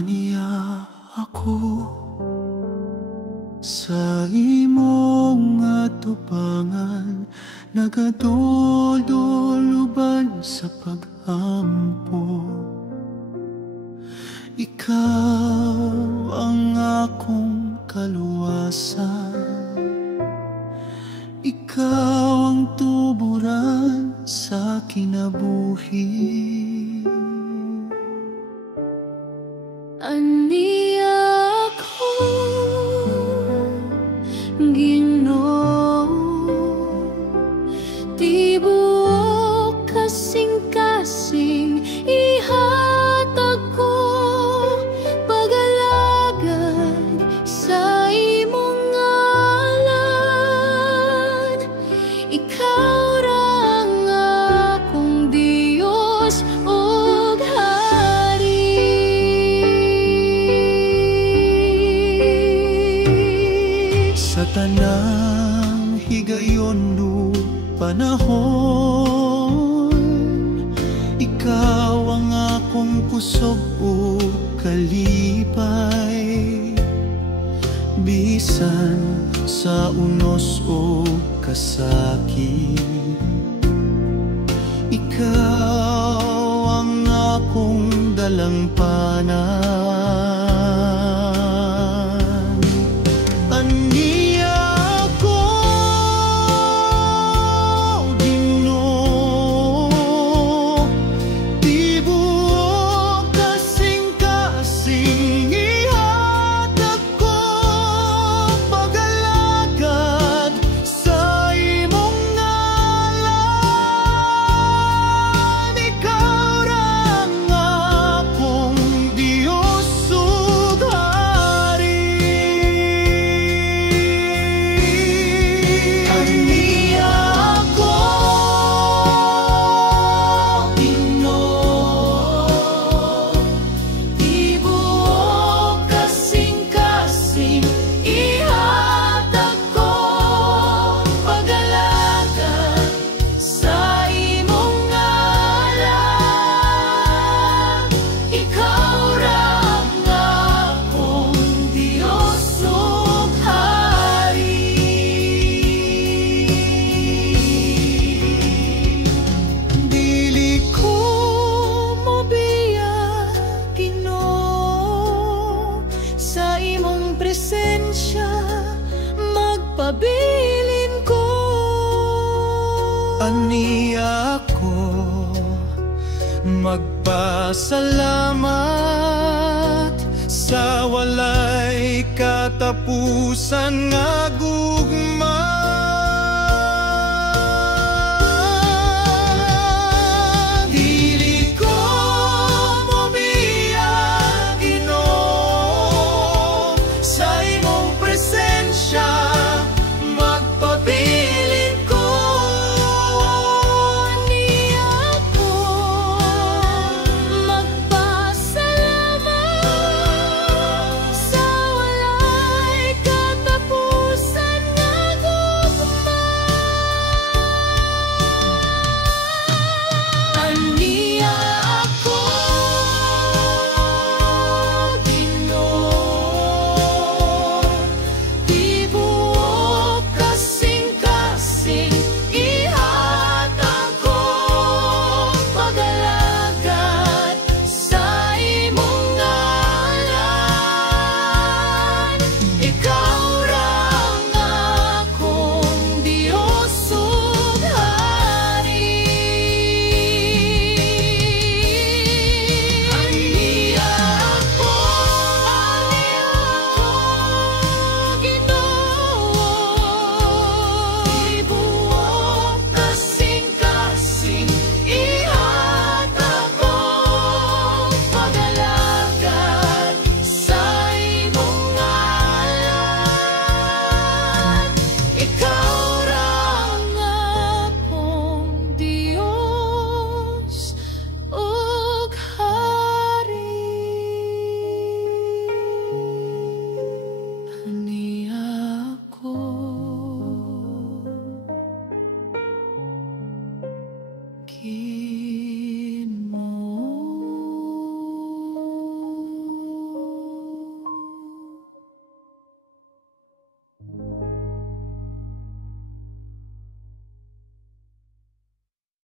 Aniya ako sa imong atubangan, nagadol-doluban sa pag-ampo. Ikaw ang akong kaluwasan, ikaw ang tuburan sa kinabuhi. Aniya ako, Ginoo, di buok kasing-kasing ihatag ko, pag-alagad sa imong ngalan. Ikaw ra ang akong Diyos ug Hari. Sa tanang higayon no panahon, ikaw ang akong kusog o kalipay. Bisan sa unos o kasakit, ikaw ang akong dalampanan. Aniya ako, Ginoo, di buok kasing-kasing ihatag ko, pag-alagad sa imong ngalan. Ikaw ra ang akong Diyos ug Hari. Aniya ako, Ginoo, di buok kasing-kasing ihatag ko, pag-alagad sa imong ngalan. Ikaw ra ang akong Diyos ug Hari. Dili ko mobiyag, Ginoo, sa imong presensya magpabilin ko. Aniya ako, magpasalamat sa walay katapusan nga gugma.